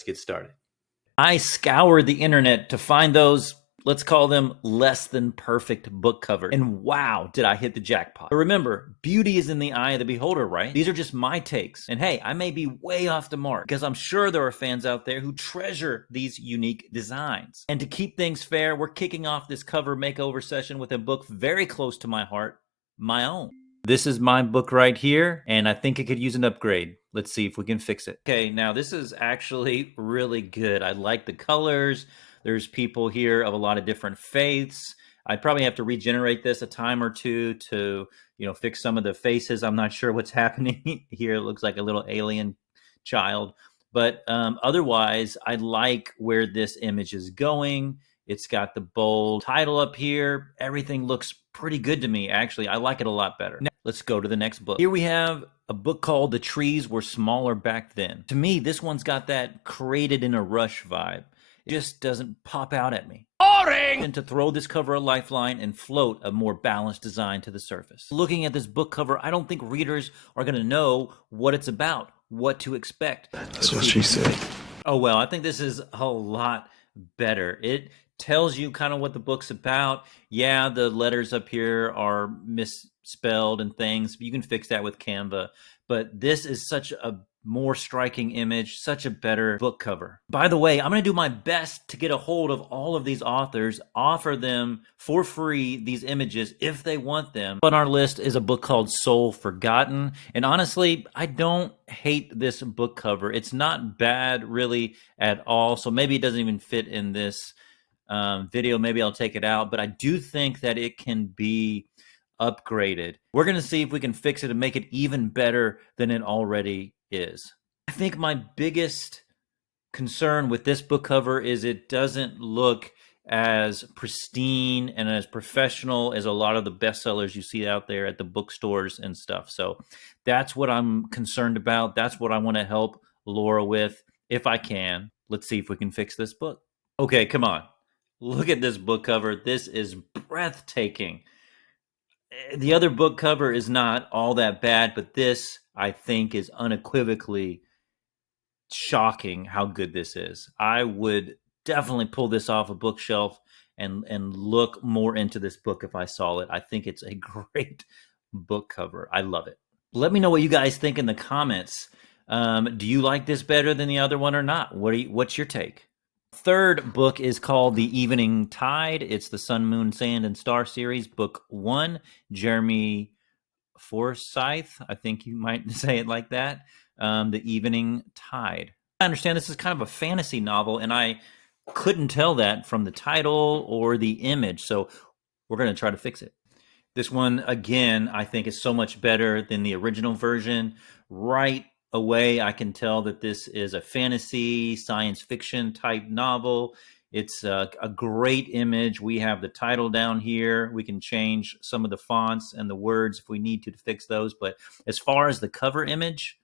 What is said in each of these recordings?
let's get started. I scoured the internet to find those, let's call them less than perfect book covers. And wow, did I hit the jackpot. But remember, beauty is in the eye of the beholder, right? These are just my takes. And hey, I may be way off the mark because I'm sure there are fans out there who treasure these unique designs. And to keep things fair, we're kicking off this cover makeover session with a book very close to my heart, my own. This is my book right here, and I think it could use an upgrade. Let's see if we can fix it. Okay, now this is actually really good. I like the colors. There's people here of a lot of different faiths. I'd probably have to regenerate this a time or two to, fix some of the faces. I'm not sure what's happening here. It looks like a little alien child. But otherwise, I like where this image is going. It's got the bold title up here. Everything looks pretty good to me, actually. I like it a lot better. Now, let's go to the next book. Here we have a book called The Trees Were Smaller Back Then. To me, this one's got that created in a rush vibe. It just doesn't pop out at me. Boring! And to throw this cover a lifeline and float a more balanced design to the surface. Looking at this book cover, I don't think readers are going to know what it's about, what to expect. That's what she said. Oh, well, I think this is a lot better. It tells you kind of what the book's about. Yeah, the letters up here are misspelled and things. You can fix that with Canva. But this is such a more striking image, such a better book cover. By the way, I'm going to do my best to get a hold of all of these authors, offer them for free these images if they want them. On our list is a book called Soul Forgotten. And honestly, I don't hate this book cover. It's not bad really at all. So maybe it doesn't even fit in this video. Maybe I'll take it out. But I do think that it can be upgraded. We're going to see if we can fix it and make it even better than it already is. I think my biggest concern with this book cover is it doesn't look as pristine and as professional as a lot of the bestsellers you see out there at the bookstores and stuff. So that's what I'm concerned about. That's what I want to help Laura with if I can. Let's see if we can fix this book. Okay, come on. Look at this book cover. This is breathtaking. The other book cover is not all that bad, but this, I think, is unequivocally shocking how good this is. I would definitely pull this off a bookshelf and look more into this book if I saw it. I think it's a great book cover. I love it. Let me know what you guys think in the comments. Do you like this better than the other one or not? What's your take? Third book is called The Evening Tide. It's the Sun, Moon, Sand, and Star series, book 1. Jeremy Forsyth, I think you might say it like that. The Evening Tide. I understand this is kind of a fantasy novel, and I couldn't tell that from the title or the image, so we're going to try to fix it. This one, again, I think is so much better than the original version. Right away, I can tell that this is a fantasy, science fiction type novel. It's a great image. We have the title down here. We can change some of the fonts and the words if we need to fix those. But as far as the cover image,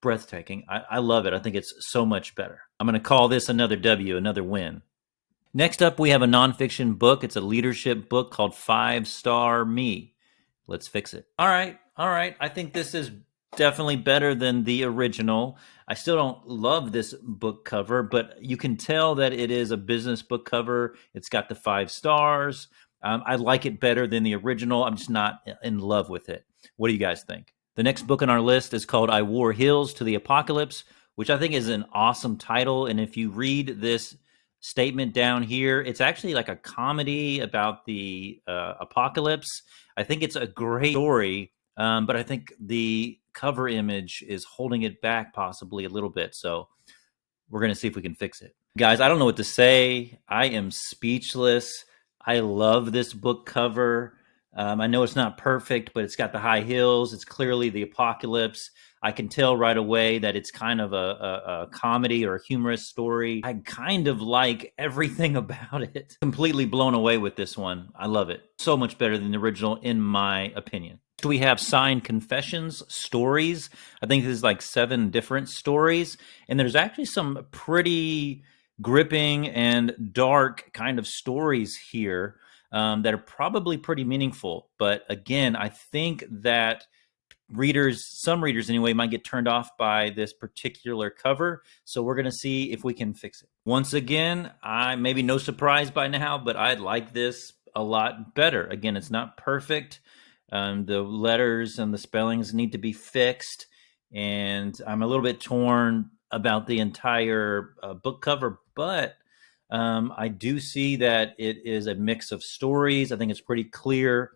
breathtaking. I love it. I think it's so much better. I'm going to call this another W, another win. Next up, we have a nonfiction book. It's a leadership book called 5-Star Me. Let's fix it. All right. I think this is definitely better than the original. I still don't love this book cover, but you can tell that it is a business book cover. It's got the 5 stars. I like it better than the original. I'm just not in love with it. What do you guys think? The next book on our list is called I Wore Heels to the Apocalypse, which I think is an awesome title. And if you read this statement down here, it's actually like a comedy about the apocalypse. I think it's a great story, but I think the cover image is holding it back possibly a little bit. So we're going to see if we can fix it. Guys, I don't know what to say. I am speechless. I love this book cover. I know it's not perfect, but it's got the high heels. It's clearly the apocalypse. I can tell right away that it's kind of a comedy or a humorous story. I kind of like everything about it. Completely blown away with this one. I love it. So much better than the original, in my opinion. So we have Signed Confessions, stories. I think there's like 7 different stories. And there's actually some pretty gripping and dark kind of stories here that are probably pretty meaningful. But again, I think that readers, some readers anyway, might get turned off by this particular cover. So we're going to see if we can fix it. Once again, I maybe no surprise by now, but I like this a lot better. Again, it's not perfect. The letters and the spellings need to be fixed. And I'm a little bit torn about the entire book cover, but I do see that it is a mix of stories. I think it's pretty clear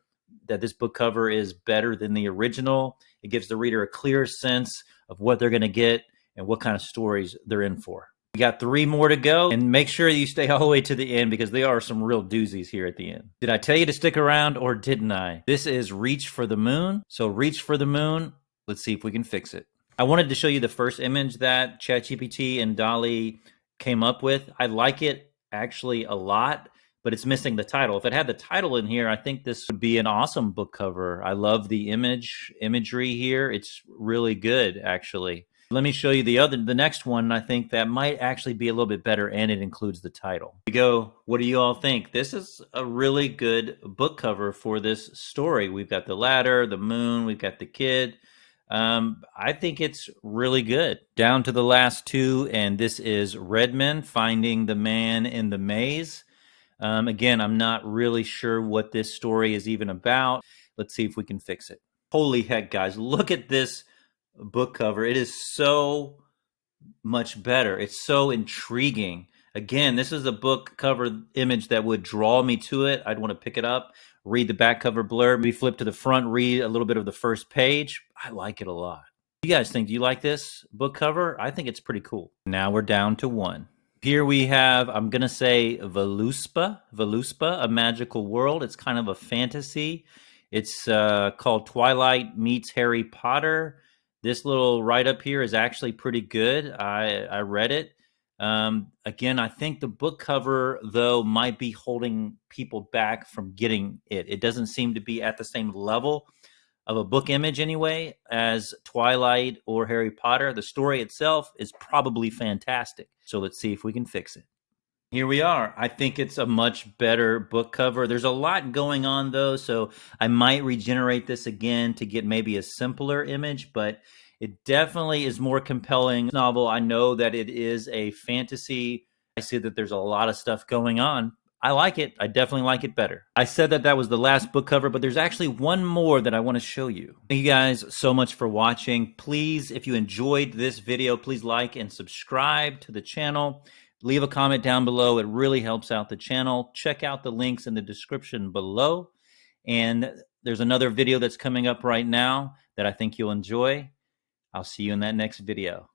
that this book cover is better than the original. It gives the reader a clear sense of what they're going to get and what kind of stories they're in for. We got 3 more to go, and make sure you stay all the way to the end because there are some real doozies here at the end. Did I tell you to stick around or didn't I? This is Reach for the Moon. So Reach for the Moon, let's see if we can fix it. I wanted to show you the first image that ChatGPT and Dolly came up with. I like it actually a lot, but it's missing the title. If it had the title in here, I think this would be an awesome book cover. I love the imagery here. It's really good, actually. Let me show you the next one. I think that might actually be a little bit better, and it includes the title. Here we go. What do you all think? This is a really good book cover for this story. We've got the ladder, the moon, we've got the kid. I think it's really good. Down to the last 2, and this is Redman finding the man in the maze. Again, I'm not really sure what this story is even about. Let's see if we can fix it. Holy heck, guys, look at this book cover. It is so much better. It's so intriguing. Again, this is a book cover image that would draw me to it. I'd want to pick it up, read the back cover blurb, maybe flip to the front, read a little bit of the first page. I like it a lot. What do you guys think? Do you like this book cover? I think it's pretty cool. Now we're down to 1. Here we have, I'm going to say Voluspa, A Magical World. It's kind of a fantasy. It's called Twilight Meets Harry Potter. This little write-up here is actually pretty good. I read it. Again, I think the book cover, though, might be holding people back from getting it. It doesn't seem to be at the same level of a book image anyway as Twilight or Harry Potter. The story itself is probably fantastic. So let's see if we can fix it. Here we are. I think it's a much better book cover. There's a lot going on though, so I might regenerate this again to get maybe a simpler image, but it definitely is more compelling novel. I know that it is a fantasy. I see that there's a lot of stuff going on. I like it. I definitely like it better. I said that that was the last book cover, but there's actually one more that I want to show you. Thank you guys so much for watching. Please, if you enjoyed this video, please like and subscribe to the channel. Leave a comment down below. It really helps out the channel. Check out the links in the description below. And there's another video that's coming up right now that I think you'll enjoy. I'll see you in that next video.